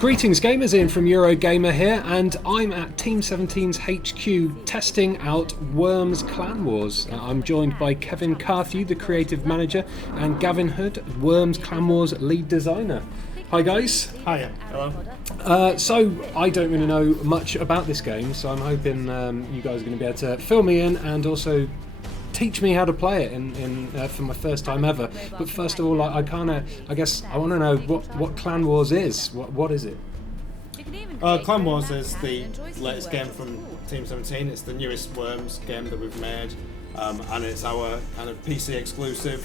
Greetings gamers, Ian from Eurogamer here, and I'm at Team 17's HQ testing out Worms Clan Wars. I'm joined by Kevin Carthew, the creative manager, and Gavin Hood, Worms Clan Wars lead designer. Hi guys. Hiya. Hello. So I don't really know much about this game, so I'm hoping you guys are going to be able to fill me in and also teach me how to play it for my first time ever. But first of all, I guess I want to know what Clan Wars is. What is it? Clan Wars is the latest game from Team 17. It's the newest Worms game that we've made, and it's our kind of PC exclusive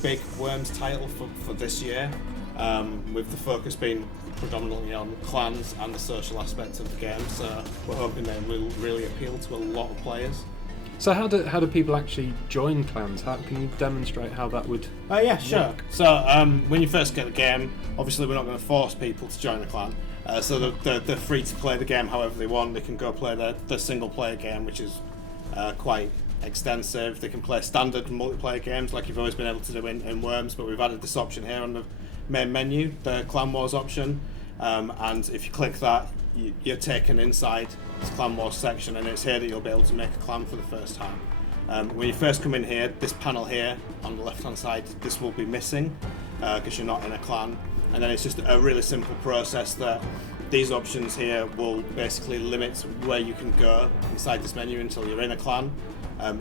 big Worms title for this year, with the focus being predominantly on clans and the social aspect of the game. So we're hoping that it will really appeal to a lot of players. So how do people actually join clans? Can you demonstrate how that would Yeah, sure. Work? So when you first get the game, obviously we're not going to force people to join the clan. So they're free to play the game however they want. They can go play the single player game, which is quite extensive. They can play standard multiplayer games like you've always been able to do in Worms, but we've added this option here on the main menu, the Clan Wars option. And if you click that, you're taken inside this Clan Wars section, and it's here that you'll be able to make a clan for the first time. When you first come in here, this panel here on the left hand side, this will be missing because you're not in a clan, and then it's just a really simple process that these options here will basically limit where you can go inside this menu until you're in a clan.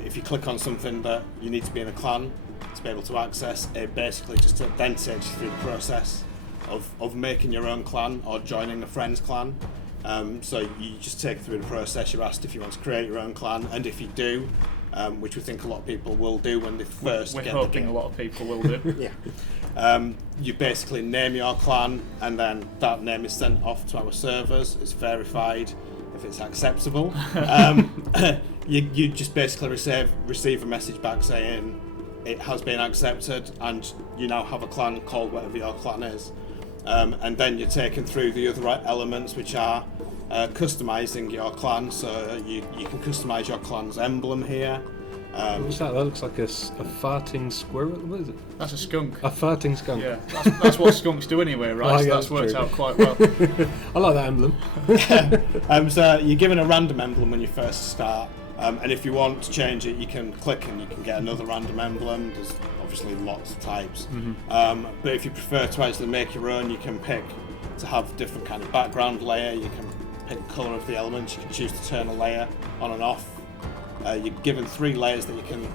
If you click on something that you need to be in a clan to be able to access, it basically just then takes you through the process of making your own clan or joining a friend's clan. So you just take through the process. You're asked if you want to create your own clan, and if you do, which we think a lot of people will do when they first get the game. We're hoping a lot of people will do. Yeah. You basically name your clan, and then that name is sent off to our servers. It's verified if it's acceptable. You just basically receive a message back saying it has been accepted, and you now have a clan called whatever your clan is. And then you're taken through the other elements, which are customizing your clan. So you can customize your clan's emblem here. What's that? That looks like a farting squirrel. What is it? That's a skunk. A farting skunk. Yeah, that's what skunks do anyway, right? So that's worked out quite well. I like that emblem. So you're given a random emblem when you first start. And if you want to change it, you can click and you can get another random emblem. There's obviously lots of types. Mm-hmm. But if you prefer to actually make your own, you can pick to have different kind of background layer. You can pick colour of the elements. You can choose to turn a layer on and off. You're given 3 layers that you can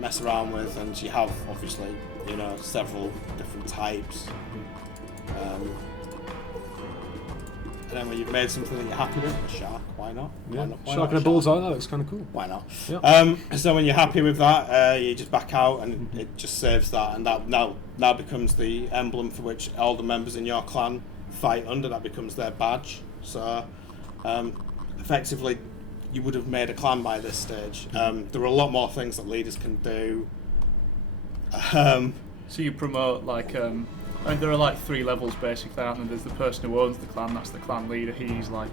mess around with, and you have obviously several different types. And then when you've made something that you're happy with, a shark, why not? Yeah. Shark and a bullseye, that looks kind of cool. Why not? Yeah. So when you're happy with that, you just back out, and it just saves that, and that now becomes the emblem for which all the members in your clan fight under. That becomes their badge. So effectively, you would have made a clan by this stage. There are a lot more things that leaders can do. So you promote there are 3 levels basically, aren't there? There's the person who owns the clan, that's the clan leader. He's like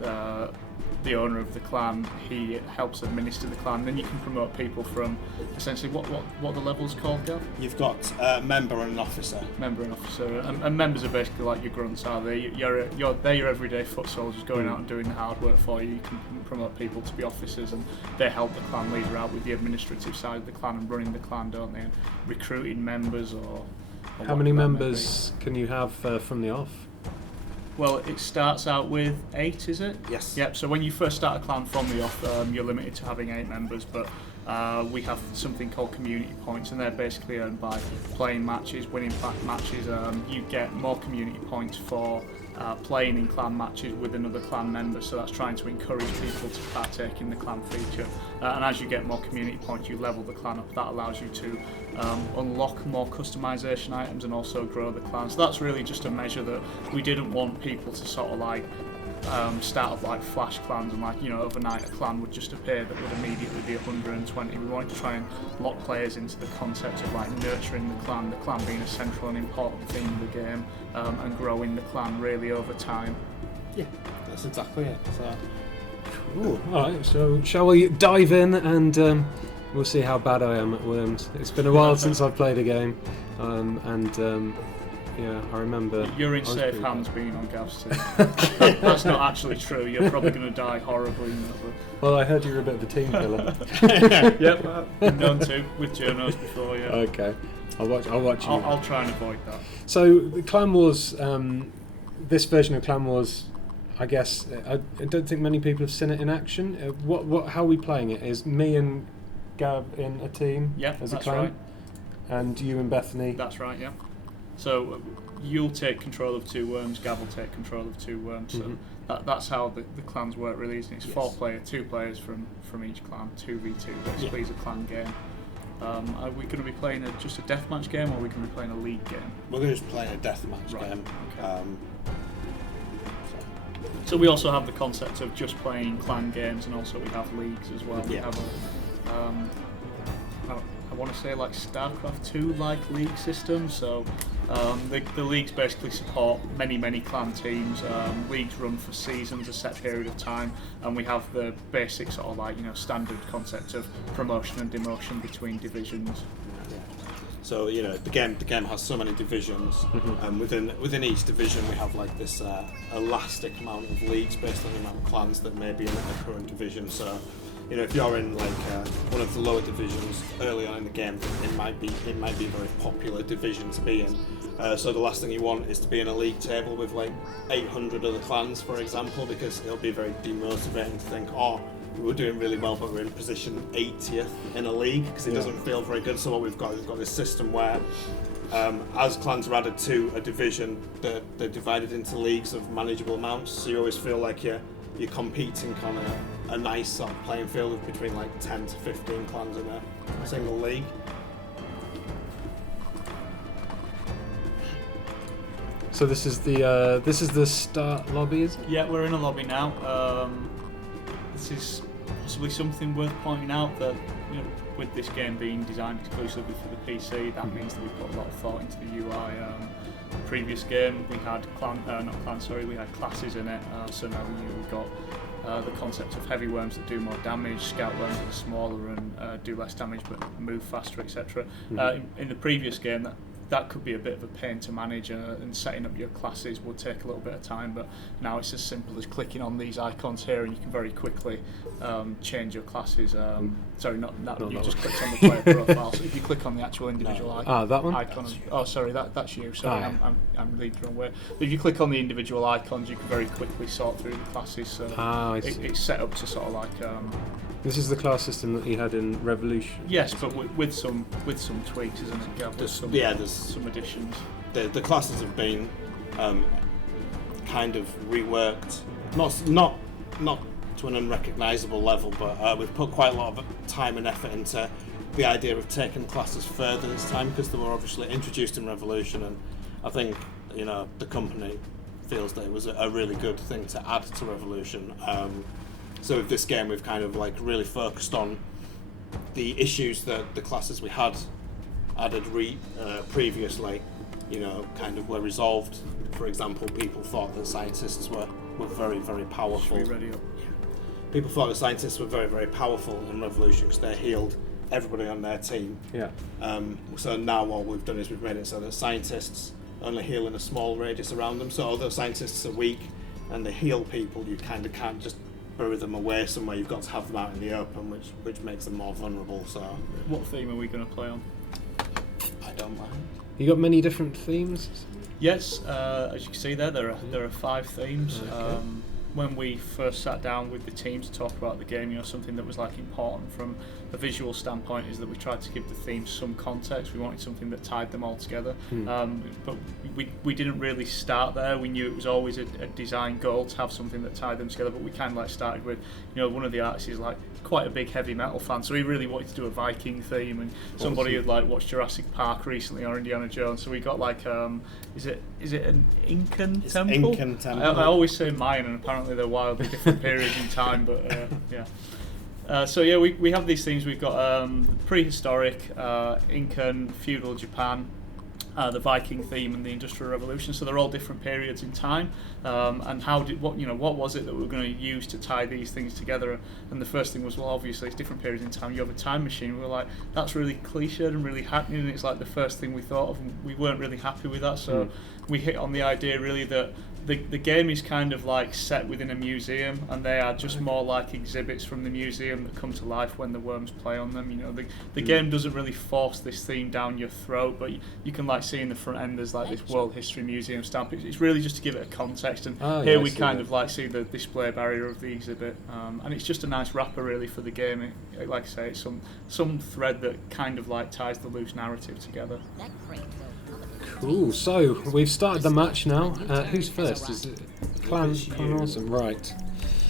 the owner of the clan. He helps administer the clan. Then you can promote people from essentially what are the levels called, Gav? You've got member and an officer. Member and officer, and members are basically like your grunts, are they? They're your everyday foot soldiers going out and doing the hard work for you. You can promote people to be officers, and they help the clan leader out with the administrative side of the clan and running the clan, don't they? And recruiting members or how many members can you have from the off? Well, it starts out with 8, is it? Yes. Yep, so when you first start a clan from the off, you're limited to having 8 members, but we have something called community points, and they're basically earned by playing matches, winning matches. You get more community points for playing in clan matches with another clan member, so that's trying to encourage people to partake in the clan feature. And as you get more community points, you level the clan up. That allows you to unlock more customization items and also grow the clan. So that's really just a measure that we didn't want people to sort of start up like flash clans and overnight a clan would just appear that would immediately be 120. We wanted to try and lock players into the concept of nurturing the clan being a central and important theme of the game, and growing the clan really over time. Yeah, that's exactly it. So. Ooh, alright, so shall we dive in and we'll see how bad I am at Worms. It's been a while since I've played a game, and Yeah, I remember. You're in I was safe pretty hands bad. being on Gav's team. That's not actually true. You're probably going to die horribly. Well, I heard you were a bit of a team killer. Yep, been known to with journos before. Yeah. Okay, I'll watch you. I'll try and avoid that. So the Clan Wars, this version of Clan Wars, I guess I don't think many people have seen it in action. How are we playing it? Is me and Gav in a team as a that's clan, right. and you and Bethany. That's right. Yeah. So you'll take control of 2 worms. Gav will take control of 2 worms. So that's how the clans work. Really, isn't it? It's 4-player, 2 players from each clan, 2v2. Basically, is a clan game. Are we going to be playing just a deathmatch game, or are we going to be playing a league game? We're going to just play a deathmatch game. Okay. So we also have the concept of just playing clan games, and also we have leagues as well. We have I want to say like StarCraft 2 like league system. So the leagues basically support many clan teams. Leagues run for seasons, a set period of time, and we have the basic sort of like standard concept of promotion and demotion between divisions. So the game has so many divisions, and within each division we have like this elastic amount of leagues based on the amount of clans that may be in the current division. So if you're in like one of the lower divisions early on in the game, it might be a very popular division to be in. So the last thing you want is to be in a league table with like 800 other clans, for example, because it'll be very demotivating to think, we were doing really well, but we're in position 80th in a league, because it doesn't feel very good. So what we've got this system where, as clans are added to a division, they're divided into leagues of manageable amounts. So you always feel like you're competing on a nice sort of playing field of between like 10 to 15 clans in a single league. So this is the start lobby, is it? Yeah, we're in a lobby now. This is possibly something worth pointing out that with this game being designed exclusively for the PC, that means that we put a lot of thought into the UI. The previous game we had we had classes in it, so now we've got the concept of heavy worms that do more damage, scout worms that are smaller and do less damage but move faster, etc. In the previous game, that could be a bit of a pain to manage, and setting up your classes would take a little bit of time, but now it's as simple as clicking on these icons here and you can very quickly change your classes. Sorry, not you just clicked on the player profile, so if you click on the actual individual icon, that one? That's you, sorry, I'm leading the wrong way. But if you click on the individual icons, you can very quickly sort through the classes, so it's set up to sort of like... This is the class system that you had in Revolution. Yes, but with some tweaks, isn't it, Gav? There's some additions. The classes have been kind of reworked, not to an unrecognisable level, but we've put quite a lot of time and effort into the idea of taking classes further this time, because they were obviously introduced in Revolution, and I think the company feels that it was a really good thing to add to Revolution. So with this game, we've kind of like really focused on the issues that the classes we had added previously, kind of were resolved. For example, people thought that scientists were very, very powerful. Should we ready up? People thought that scientists were very, very powerful in Revolution because they healed everybody on their team. Yeah. So now what we've done is we've made it so that scientists only heal in a small radius around them. So although scientists are weak and they heal people, you kind of can't just bury them away somewhere. You've got to have them out in the open, which makes them more vulnerable. So what theme are we going to play on? I don't mind. You got many different themes? Yes, as you can see there are 5 themes. Okay. When we first sat down with the team to talk about the game, something that was like important from a visual standpoint is that we tried to give the themes some context. We wanted something that tied them all together. But we didn't really start there. We knew it was always a design goal to have something that tied them together, but we kind of like started with, one of the artists is like quite a big heavy metal fan, so we really wanted to do a Viking theme, and somebody had like watched Jurassic Park recently or Indiana Jones, so we got like is it an Incan temple? Incan temple. I always say Mayan, and apparently they're wildly different periods in time, but yeah. So yeah, we have these themes. We've got prehistoric, Incan, feudal Japan, the Viking theme and the Industrial Revolution, so they're all different periods in time. And what was it that we were going to use to tie these things together? And the first thing was, well, obviously it's different periods in time. You have a time machine. We were like, that's really cliched and really hackneyed, and it's like the first thing we thought of, and we weren't really happy with that. So we hit on the idea really that the game is kind of like set within a museum, and they are just more like exhibits from the museum that come to life when the worms play on them. You know, the game doesn't really force this theme down your throat, but you can like see in the front end there's like this World History Museum stamp. It's really just to give it a context, and here we kind of like see the display barrier of the exhibit, and it's just a nice wrapper really for the game. Like I say, it's some thread that kind of like ties the loose narrative together. Cool. So we've started the match now. Who's first? Is it Clan Awesome? Right.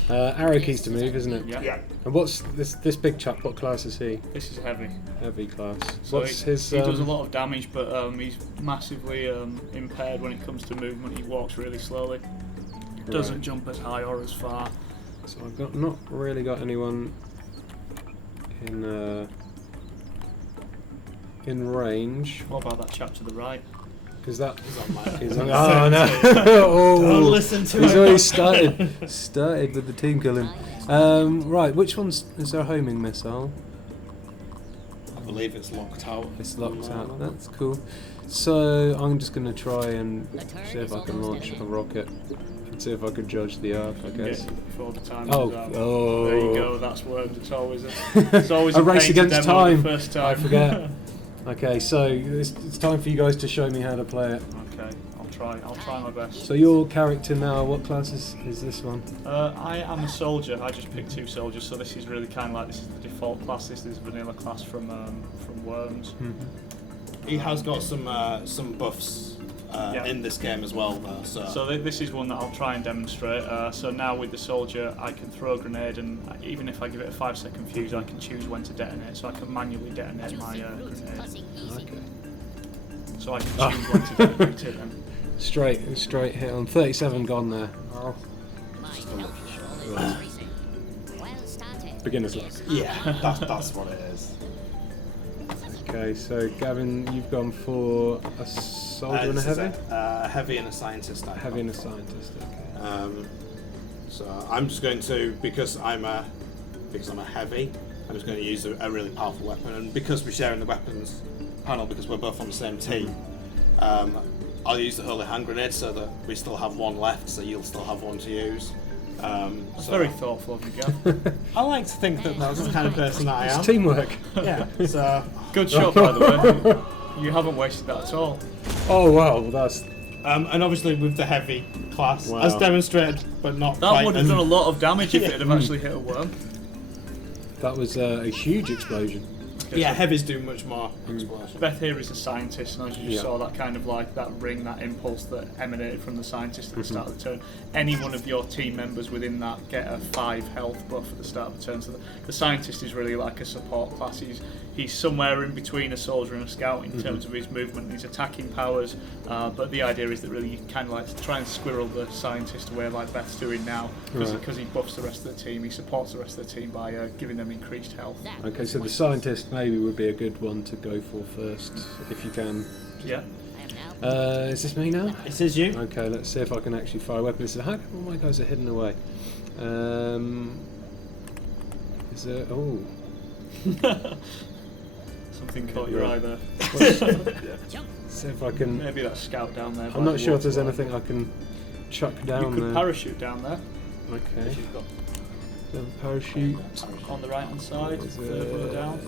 Arrow keys to move, isn't it? Yeah. And what's this big chap? What class is he? This is heavy. Heavy class. So What's his? He does a lot of damage, but he's massively impaired when it comes to movement. He walks really slowly. Doesn't jump as high or as far. So I've not really got anyone in range. What about that chap to the right? Because that He's oh no! Oh, Don't listen to he's him. already started with the team killing. Right, which one's is there a homing missile? I believe it's locked out. It's locked out. That's cool. So I'm just going to try and see if I can launch a rocket and see if I can judge the arc. I guess. Before the time Oh, runs out. oh! There you go. That's worms. It's always a A race pain to against demo time. the first time. I forget. Okay, so it's time for you guys to show me how to play it. Okay, I'll try my best. So your character now, what class is this one? I am a soldier. I just picked 2 soldiers, so this is really kind of like this is the default class. This is vanilla class from Worms. He has got some buffs in this game as well, though. So this is one that I'll try and demonstrate. So now with the soldier, I can throw a grenade, and even if I give it a 5-second fuse, I can choose when to detonate. So I can manually detonate my grenade. Okay. So I can choose when to detonate it. And Straight hit on 37 gone there. Oh. Beginner's luck. Yeah, that's what it is. Okay, so Gavin, you've gone for a soldier and a This is heavy? a heavy and a scientist. Heavy and a scientist, okay. So I'm just going to, because I'm a heavy, I'm just going to use a really powerful weapon, and because we're sharing the weapons panel, because we're both on the same team, I'll use the holy hand grenade so that we still have one left, so you'll still have one to use. That's very thoughtful of you, Gav. I like to think that that's the kind of person that I am. It's teamwork. Yeah. So Good shot, by the way. You haven't wasted that at all. Oh wow, that's and obviously with the heavy class, Wow. as demonstrated, but not That quite. would have done a lot of damage if it had actually hit a worm. that was a huge explosion. Yeah, heavies do much more explosion. Beth here is a scientist, and as you Yeah. saw, that kind of like that ring, that impulse that emanated from the scientist at the start of the turn. Any one of your team members within that get a 5 health buff at the start of the turn. So the scientist is really like a support class. He's somewhere in between a soldier and a scout in terms of his movement and his attacking powers. But the idea is that really you kind of like try and squirrel the scientist away like Beth's doing now, because he buffs the rest of the team. He supports the rest of the team by giving them increased health. Okay, so the scientist maybe would be a good one to go for first, if you can. Yeah. Is this me now? It is you. Okay, let's see if I can actually fire a weapon. How come all my guys are hidden away? Is there... Oh. Something caught your eye there. See if I can... Maybe that scout down there. I'm not sure if there's anything I can chuck down You could there. parachute down there. Okay. If you've got Parachute. on the right hand side, third one down.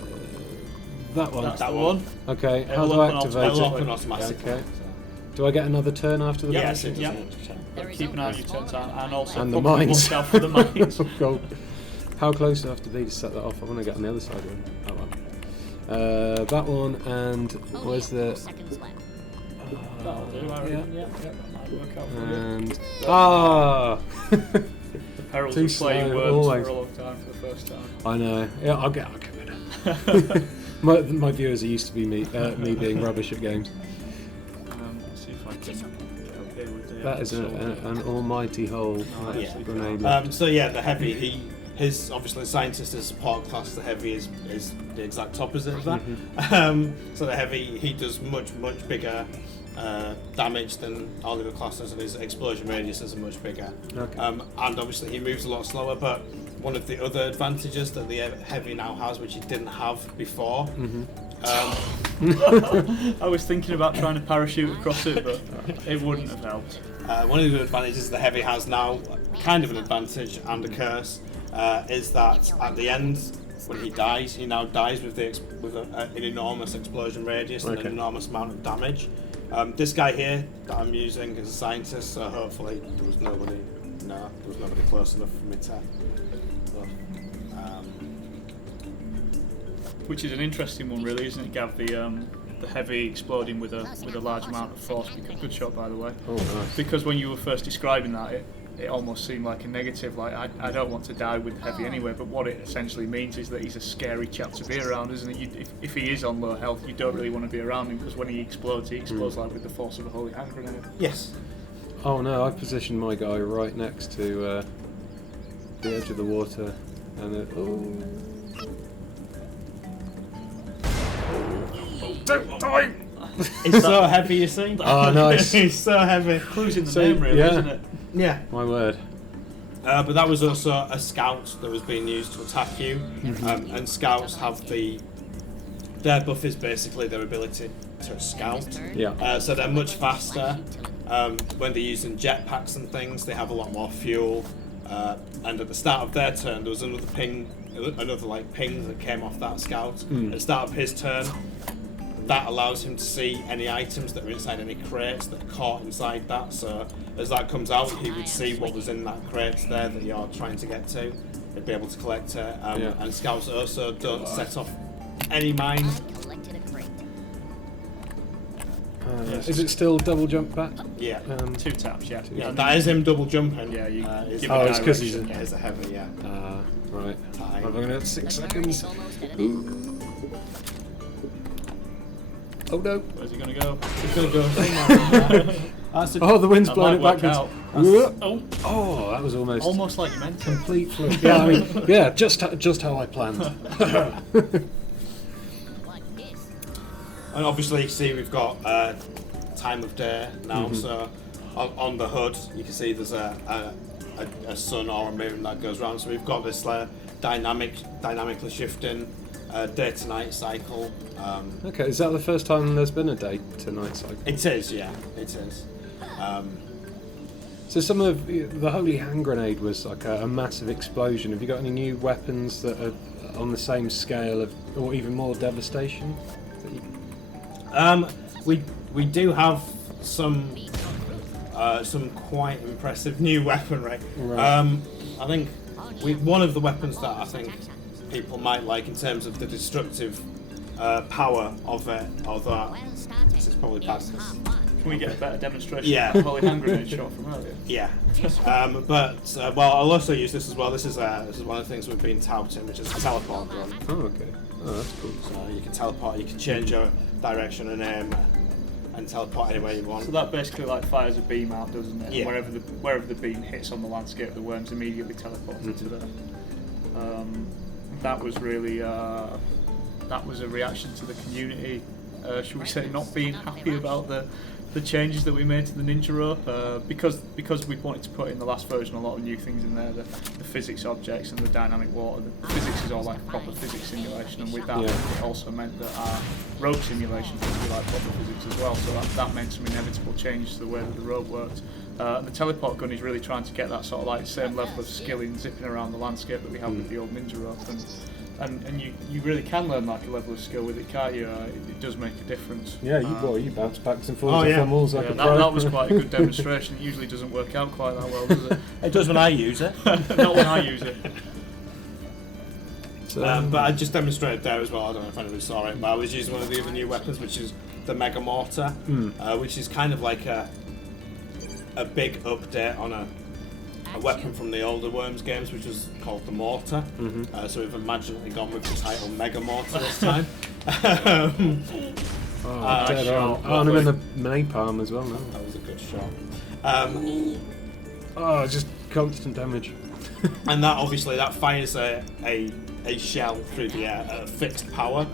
That one. That's the one. Okay, how It'll do I open activate It'll it? open automatically. Okay. Do I get another turn after the Yes, parachute? yeah. Keep an eye on your turns and also And the probably mines. watch out for the mines. Oh, God. How close do I have to be to set that off? I want to get on the other side of it. Oh well. That one, and where's the... That'll do, I reckon. Yeah, that might work out for you. And... Ah! The perils Too of playing slow, worms always. for a long time for the first time. I know. Yeah, I'll get it. my viewers are used to be me being rubbish at games. Let's see if I can get okay with the That is an almighty hole. Oh, That yeah. grenade left. So yeah, the heavy, his obviously the scientist is support class. The heavy is the exact opposite of that. So the heavy, he does much bigger damage than all the other classes, and his explosion radiuses are much bigger. Okay. And obviously he moves a lot slower. But one of the other advantages that the heavy now has, which he didn't have before. I was thinking about trying to parachute across it, but it wouldn't have helped. One of the advantages the heavy has now, kind of an advantage and a curse, is that at the end, when he dies, he now dies with an enormous explosion radius and an enormous amount of damage. This guy here that I'm using is a scientist, so hopefully there was nobody close enough for me to. Which is an interesting one, really, isn't it, Gav? The heavy exploding with a large amount of force. Good shot, by the way. Oh, nice. Because when you were first describing that, it almost seemed like a negative. Like I don't want to die with heavy anyway. But what it essentially means is that he's a scary chap to be around, isn't it? If he is on low health, you don't really want to be around him because when he explodes like with the force of a holy hand grenade. Yes. Oh no, I've positioned my guy right next to the edge of the water, and don't die! It's so heavy, you see? Oh, nice. It's so heavy. Clues in the name, really, isn't it? Yeah. My word. But that was also a scout that was being used to attack you, and scouts have their buff is basically their ability to scout. Yeah. So they're much faster. When they're using jetpacks and things, they have a lot more fuel. And at the start of their turn, there was another ping that came off that scout. At the start of his turn, that allows him to see any items that are inside any crates that are caught inside that. So as that comes out, he would see what was in that crate there that you're trying to get to. He'd be able to collect it. And scouts also don't set off any mines. Is it still double jump back? Yeah. 2 taps, yeah. That is him double jumping. Yeah, you give Oh, it it's 'cause he's direction. It is a heavy, yeah. Right. Time. I've only got 6 seconds. Oh no. Where's he going to go? He's going to go. Oh, the wind's That blowing it might work backwards. out. Oh, that was Almost like you meant to. complete flip. Yeah, I mean, yeah, just how I planned. And obviously, you see we've got time of day now, so on the hood you can see there's a sun or a moon that goes round. So we've got this dynamically shifting day to night cycle. Okay, is that the first time there's been a day to night cycle? It is, yeah, it is. So some of the holy hand grenade was like a massive explosion. Have you got any new weapons that are on the same scale of, or even more devastation? We do have some quite impressive new weaponry. Right. I think one of the weapons that I think people might like in terms of the destructive power of it, although this is probably past this. Can we get a better demonstration Yeah. of that holy hand grenade shot from earlier? Yeah, well, I'll also use this as well. This is one of the things we've been touting, which is a teleport gun. Oh, okay. Oh, that's cool. So you can teleport, you can change your direction and aim, and teleport anywhere you want. So that basically like fires a beam out, doesn't it? Yeah. Wherever the beam hits on the landscape, the worms immediately teleport into there. That was really that was a reaction to the community. Should we say not being happy about the changes that we made to the ninja rope, because we wanted to put in the last version a lot of new things in there, the physics objects and the dynamic water. The physics is all like proper physics simulation, and with that it also meant that our rope simulation would be like proper physics as well. So that meant some inevitable changes to the way that the rope worked. The teleport gun is really trying to get that sort of like same level of skill in zipping around the landscape that we have with the old ninja rope, and you really can learn like a level of skill with it, can't you? It does make a difference. Yeah, you bounce backs and forwards yeah. off walls like a pro. That was quite a good demonstration. It usually doesn't work out quite that well, does it? It does when I use it. Not when I use it. So, But I just demonstrated there as well. I don't know if anybody saw it, but I was using one of the other new weapons, which is the Mega Mortar, which is kind of like a big update on a weapon from the older Worms games, which was called the Mortar. So we've imaginally gone with the title Mega Mortar this time. dead on. I'm in the napalm as well now. That was a good shot. Oh, just constant damage. And that obviously that fires a shell through the air at a fixed power,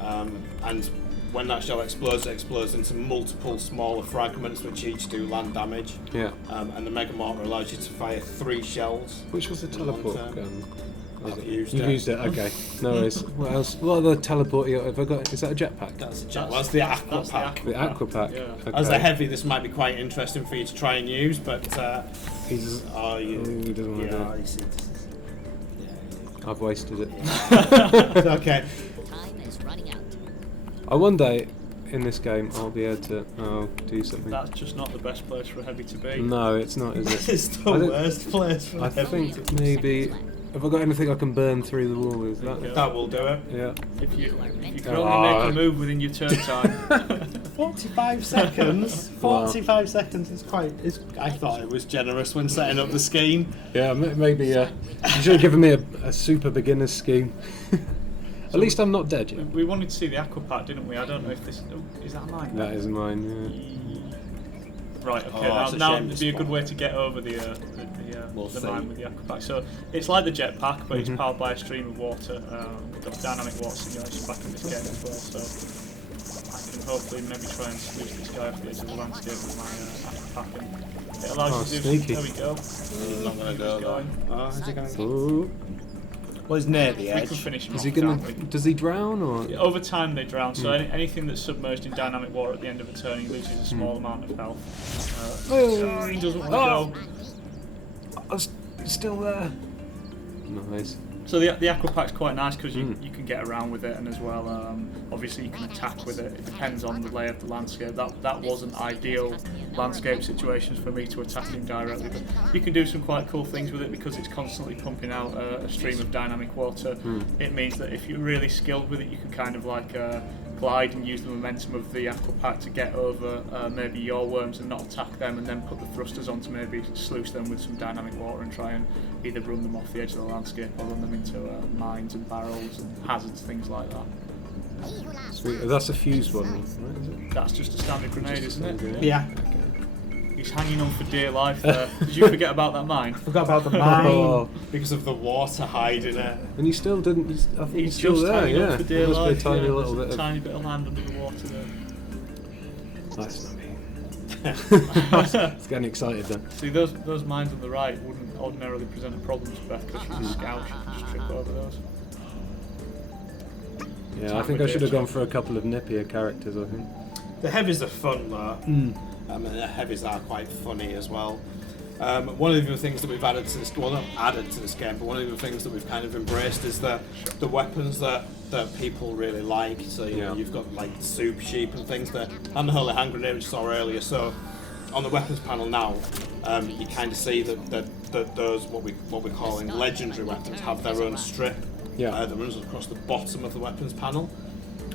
and when that shell explodes, it explodes into multiple smaller fragments which each do land damage. Yeah. And the Mega Mortar allows you to fire 3 shells. Which was the in one teleport turn. gun? I've You've used it. used it, okay. No worries. What else? What other teleport have I got? Is that a jetpack? That's a jet. Well, that's the Aqua that's pack. The Aqua pack. Yeah. Okay. As a heavy, this might be quite interesting for you to try and use, but He's. oh, He doesn't want to do it. you see, this is, I've wasted it. yeah. Okay. Time is running out. One day in this game I'll be able to do something. That's just not the best place for a heavy to be. No, it's not, is it? It's the I don't- worst place for I heavy. think maybe. Have I got anything I can burn through the wall with? That will do it. Yeah. If you can Oh. only make a move within your turn time. 45 seconds. 45 seconds is quite. I thought it was generous when setting up the scheme. Yeah, maybe. You should have given me a super beginner's scheme. At least I'm not dead yet. We wanted to see the Aqua pack, didn't we? I don't know if this is that mine. That is mine. Right. Okay. Oh, it's a now shame would to be a good spawn. way to get over We'll the see. mine with the Aqua pack. So it's like the jetpack, but Mm-hmm. it's powered by a stream of water. We've got dynamic water simulation back in this game as well. So I can hopefully maybe try and squeeze this guy off the edge of the landscape with my Aqua pack. And it allows Oh, you to do. sneaky. There we go. He's not going to go going. there. Oh, is he going to go? Ooh. Well, he's near the We edge. could finish him Is off, he gonna? can't we? Does he drown or? Yeah, over time they drown, so anything that's submerged in dynamic water at the end of a turn, he loses a small amount of health. Oh. He doesn't want to Oh. go. I was still there. Nice. So the Aqua pack's quite nice because you can get around with it, and as well, obviously you can attack with it. It depends on the lay of the landscape. That wasn't ideal landscape situations for me to attack him directly, but you can do some quite cool things with it because it's constantly pumping out a stream of dynamic water. It means that if you're really skilled with it, you can kind of like glide and use the momentum of the Aqua pack to get over maybe your worms and not attack them, and then put the thrusters on to maybe sluice them with some dynamic water and try and either run them off the edge of the landscape or run them into mines and barrels and hazards, things like that. Sweet. That's a fused one, right? Is it? That's just a standard grenade, isn't it? Yeah. He's hanging on for dear life there. Did you forget about that mine? Forgot about the mine Oh. because of the water hiding it. And you still didn't. I think He's he's still just there. hanging Yeah. on for dear There must life. be a tiny yeah. little There's bit a of. tiny bit of land under the water there. That's not me. It's getting excited then. See, those mines on the right wouldn't ordinarily present a problem to Beth because she's a scout. She can just trip over those. Yeah, I think I should have gone for a couple of nippier characters. I think. The heavies are fun though. And the heavies are quite funny as well. One of the things that we've added to this, well, not added to this game, but one of the things that we've kind of embraced is the weapons that people really like. So you know, Yeah. you've got like soup sheep and things that, and the holy hand grenade which you saw earlier. So on the weapons panel now, you kind of see that those what we're calling legendary weapons have their own strip. Yeah. That runs across the bottom of the weapons panel.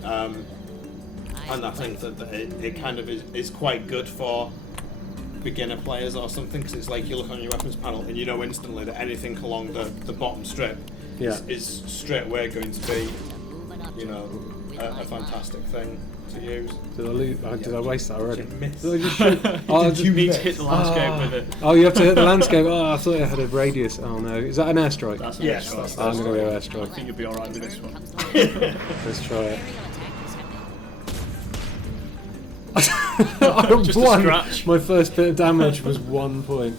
And I think that it kind of is quite good for beginner players or something, because it's like you look on your weapons panel and you know instantly that anything along the bottom strip is straight away going to be, you know, a fantastic thing to use. Did I waste that already? Did you miss? Did I just shoot? Oh, I You need to hit the landscape with it. Oh, you have to hit the landscape. Oh, I thought it had a radius. Oh no, is that an airstrike? That's Yes, an that's- extra. I'm gonna go I airstrike. think you'll be alright with this one. Let's try it. Just a One. scratch. My first bit of damage was 1 point.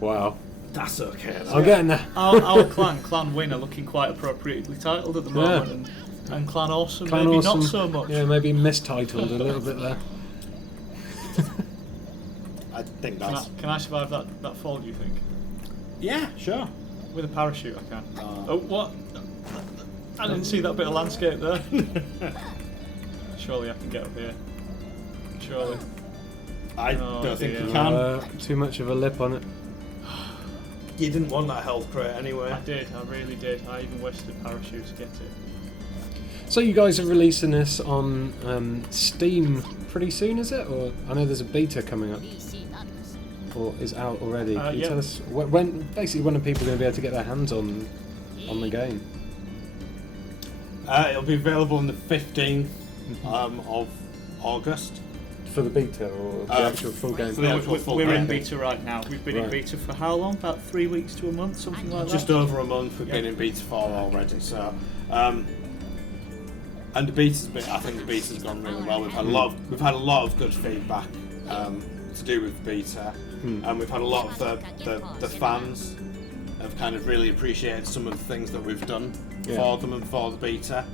Wow. That's okay. I'm getting there. Our clan win are looking quite appropriately titled at the moment, and clan awesome Clan maybe Awesome. not so much. Yeah, maybe mistitled a little bit there. I think Can that's. I survive that fall? Do you think? Yeah, sure. With a parachute, I can. Oh, what? I didn't see that bit of landscape there. Surely I can get up here. Surely. I Oh, don't think dear. you can. Too much of a lip on it. You didn't want that health crate anyway. I did. I really did. I even wasted a parachute to get it. So you guys are releasing this on Steam pretty soon, is it? Or I know there's a beta coming up, or is out already. Can you yeah. tell us when are people going to be able to get their hands on the game? It'll be available on the 15th of August. For the beta or the actual full game? For the actual full We're in game. beta right now. We've been in Right. beta for how long? About 3 weeks to a month, something like Just that. over a month we've been in beta 4 already, so and the beta's been, I think the beta's gone really well. We've had a lot of good feedback to do with beta, and we've had a lot of the fans have kind of really appreciated some of the things that we've done for them and for the beta.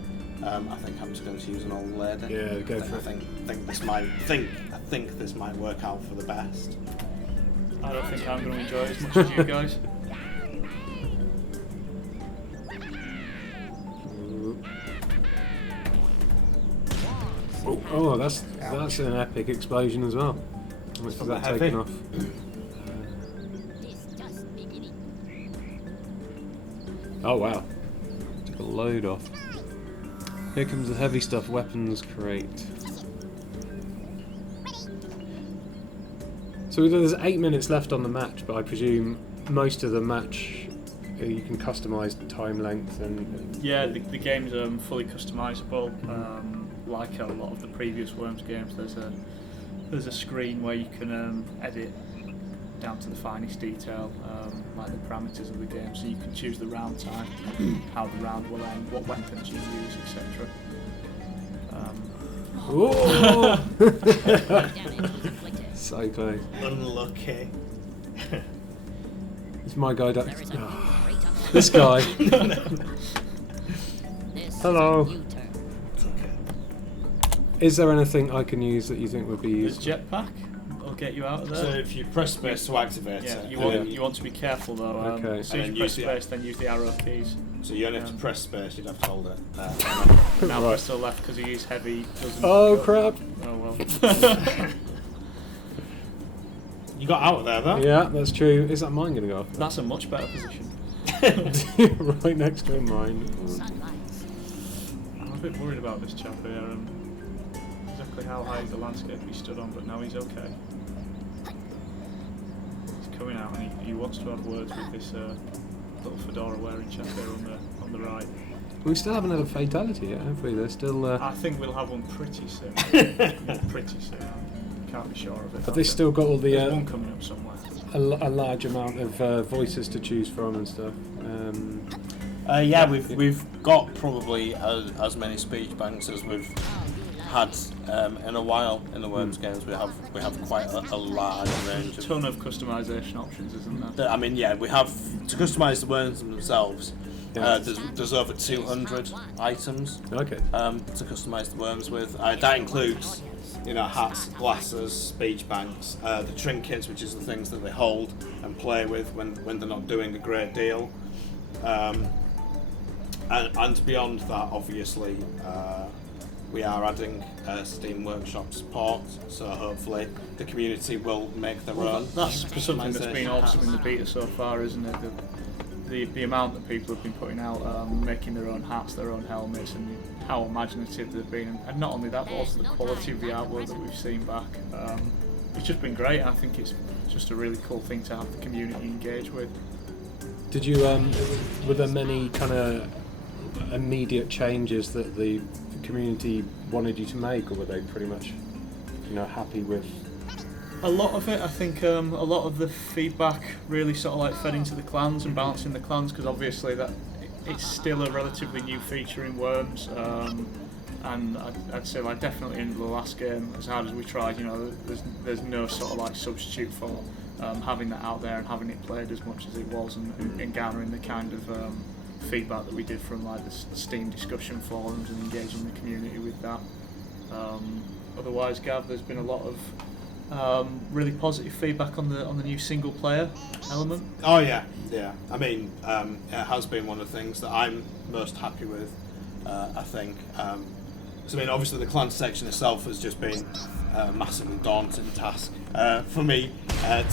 I think I'm just going to use an old lady. Yeah, go for it. I think this might work out for the best. I don't think I'm going to enjoy it as much as you guys. Oh, that's an epic explosion as well. How much is that heavy. taken off? Oh wow, took a load off. Here comes the heavy stuff, weapons crate. So there's 8 minutes left on the match, but I presume most of the match you can customise time length and... Yeah, the game's fully customisable. Like a lot of the previous Worms games, there's a screen where you can edit down to the finest detail, like the parameters of the game, so you can choose the round time, how the round will end, what weapons you use, etc. Oh! So close. Unlucky. It's my guy. This guy. Hello. It's okay. Is there anything I can use that you think would be There's useful? jetpack. I'll get you out of So there. if you press space to activate Yeah, it, you want to be careful though. Okay. As soon as And you then press use the- space, then use the arrow keys. so you only have to press space, you'd have to hold it. Now Right. press to the left because he is heavy. Doesn't Oh go- crap! Oh well. You got out of there though? Yeah, that's true. Is that mine going to go off? That's a much better position. Right next to mine. I'm a bit worried about this chap here. Exactly how high is the landscape he stood on, but now he's okay. He's coming out and he wants to have words with this little fedora wearing chap here on the right. We still haven't had a fatality yet, have we? They're still. I think we'll have one pretty soon. Pretty soon. Can't be sure of it. Have they still got all There's the one coming up somewhere. a large amount of voices to choose from and stuff? Yeah, we've got probably as many speech banks as we've had in a while in the Worms games. We have quite a large range A of. ton of customization options, isn't there? I mean, yeah, we have to customise the Worms themselves. Yeah. There's over 200 items Okay. to customise the Worms with. That includes, hats, glasses, speech banks, the trinkets, which is the things that they hold and play with when they're not doing a great deal. And beyond that, obviously, we are adding Steam Workshop support, so hopefully the community will make their own. That's something that's been customisation awesome in the beta so far, isn't it? The amount that people have been putting out, making their own hats, their own helmets, and how imaginative they've been. And not only that, but also the quality of the artwork that we've seen back. It's just been great, and I think it's just a really cool thing to have the community engage with. Did you? Were there many kind of immediate changes that the community wanted you to make, or were they pretty much, happy with? A lot of it, I think, a lot of the feedback really sort of like fed into the clans and balancing the clans, because obviously that it's still a relatively new feature in Worms, and I'd say like definitely in the last game, as hard as we tried, there's no sort of like substitute for having that out there and having it played as much as it was, and garnering the kind of feedback that we did from like the Steam discussion forums and engaging the community with that. Otherwise, Gav, there's been a lot of really positive feedback on the new single player element. Oh yeah. I mean, it has been one of the things that I'm most happy with. I think. So I mean, obviously the clan section itself has just been a massively daunting task for me to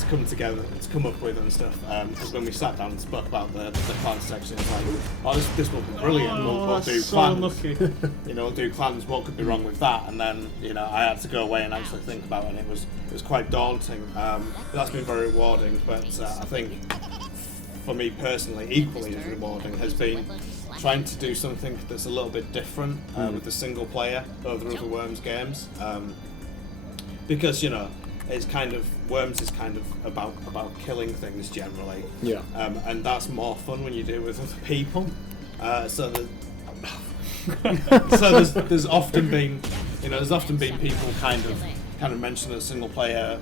come up with and stuff. Because when we sat down and spoke about the clan section, it's like, oh, this will be brilliant. We'll do so clans. lucky. We'll do clans. What could be wrong with that? And then I had to go away and actually think about it. And it was quite daunting. But that's been very rewarding. But I think for me personally, equally as rewarding has been trying to do something that's a little bit different with the single player over other Worms games. because it's kind of Worms is kind of about killing things generally. Yeah. And that's more fun when you do it with other people. So there's often been people kind of mention that single player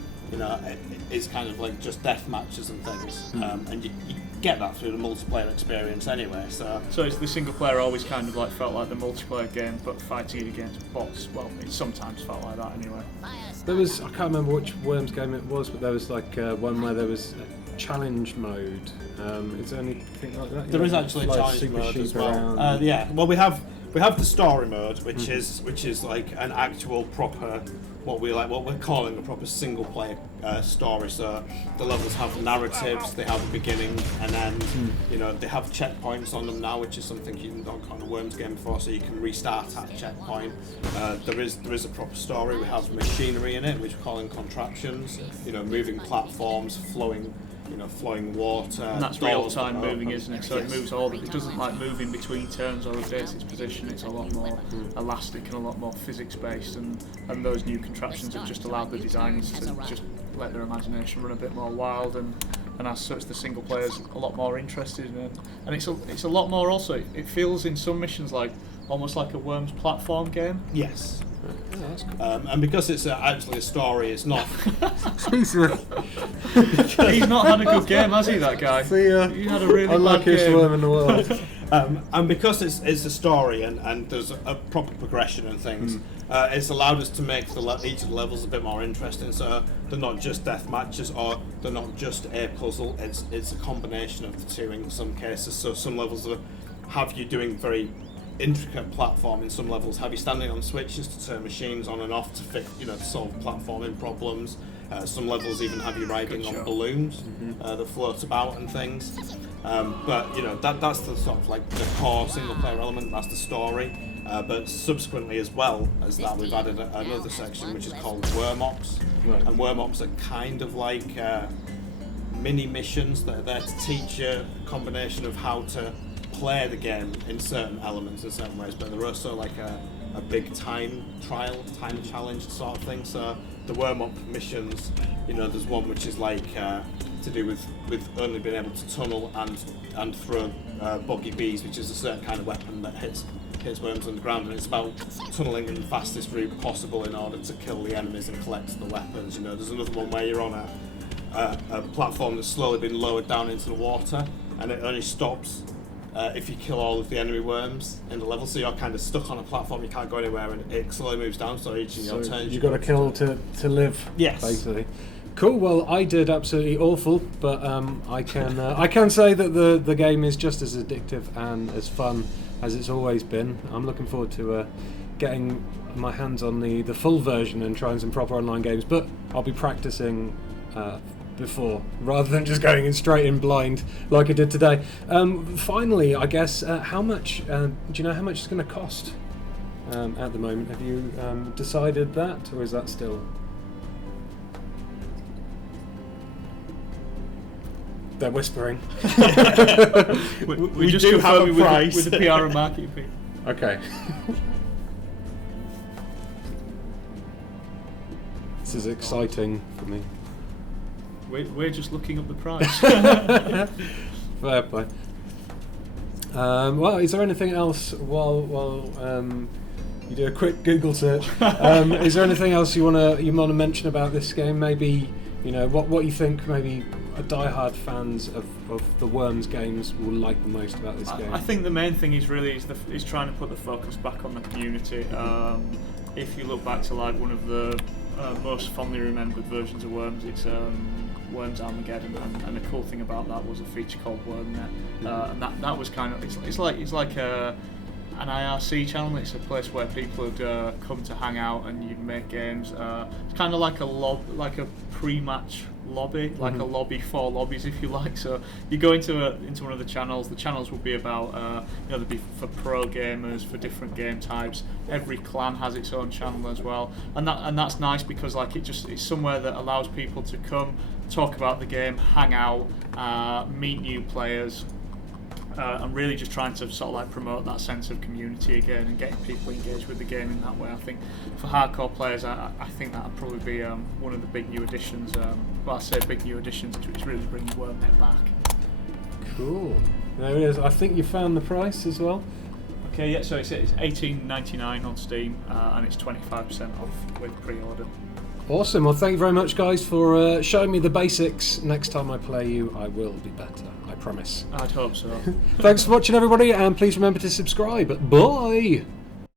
is kind of like just death matches and things, and you get that through the multiplayer experience anyway. So it's the single player always kind of like felt like the multiplayer game, but fighting against bots. Well, it sometimes felt like that anyway. There was, I can't remember which Worms game it was, but there was like one where there was a challenge mode. Is there anything like that? there is actually a challenge mode as well. Yeah. Well, we have the story mode, which is like an actual proper what we're calling a proper single player story. So the levels have narratives, they have a beginning and end. They have checkpoints on them now, which is something you didn't on a Worms game before. So you can restart at a checkpoint. There is a proper story. We have machinery in it, which we're calling contraptions. Moving platforms, flowing water. And that's real time moving, isn't it? So it moves it doesn't like move in between turns or updates its position. It's a lot more elastic and a lot more physics based, and those new contraptions have just allowed the designers to just let their imagination run a bit more wild, and as such the single player's a lot more interested in it. And it's a lot more also, it feels in some missions like almost like a Worms platform game. Yes. And because it's actually a story, it's not. Jesus. He's not had a good game, has he, that guy? See ya. He had a really bad Unluckiest game. worm in the world. And because it's a story and there's a proper progression and things, it's allowed us to make each of the levels a bit more interesting. So they're not just death matches or they're not just a puzzle. It's a combination of the two in some cases. So some levels have you doing very intricate platforming. Some levels have you standing on switches to turn machines on and off to fix, to solve platforming problems. Some levels even have you riding on balloons that float about and things. But that's the sort of like the core single player element. That's the story. But subsequently, as well as that, we've added another section which is called worm ops. Right. And worm ops are kind of like mini missions that are there to teach you a combination of how to play the game in certain elements in certain ways, but they're also like a big time challenge sort of thing. So the worm up missions, there's one which is like to do with only being able to tunnel and throw buggy bees, which is a certain kind of weapon that hits worms underground, and it's about tunneling in the fastest route possible in order to kill the enemies and collect the weapons. There's another one where you're on a platform that's slowly been lowered down into the water, and it only stops if you kill all of the enemy worms in the level, so you're kind of stuck on a platform, you can't go anywhere, and it slowly moves down, so each of your turns you've got to kill to live. Yes. Basically. Cool. Well, I did absolutely awful, but I can say that the game is just as addictive and as fun as it's always been. I'm looking forward to getting my hands on the full version and trying some proper online games, but I'll be practicing before, rather than just going in straight in blind like I did today. Finally, I guess, how much do you know how much it's going to cost at the moment? Have you decided that, or is that still? They're whispering. we just do have a confirm price with the PR and marketing people. Okay. This is exciting for me. We're just looking up the price. Fair play. Well, is there anything else while you do a quick Google search? Is there anything else you wanna mention about this game? Maybe what you think maybe die-hard fans of the Worms games will like the most about this game. I think the main thing is trying to put the focus back on the community. If you look back to like one of the most fondly remembered versions of Worms, it's Worms Armageddon, and the cool thing about that was a feature called WormNet, and that was kind of it's like an IRC channel. It's a place where people would come to hang out and you'd make games. It's kind of like a pre-match lobby, like a lobby for lobbies, if you like. So you go into one of the channels. The channels will be about there'll be for pro gamers, for different game types. Every clan has its own channel as well, and that's nice because like it's somewhere that allows people to come talk about the game, hang out, meet new players. I'm really just trying to sort of like promote that sense of community again and getting people engaged with the game in that way. I think for hardcore players, I think that would probably be one of the big new additions. Well, I say big new additions, which really brings WordNet back. Cool. There it is. I think you found the price as well. Okay, yeah. So it's $18.99 on Steam, and it's 25% off with pre-order. Awesome. Well, thank you very much, guys, for showing me the basics. Next time I play you, I will be better. I promise. I'd hope so. Thanks for watching, everybody, and please remember to subscribe. Bye.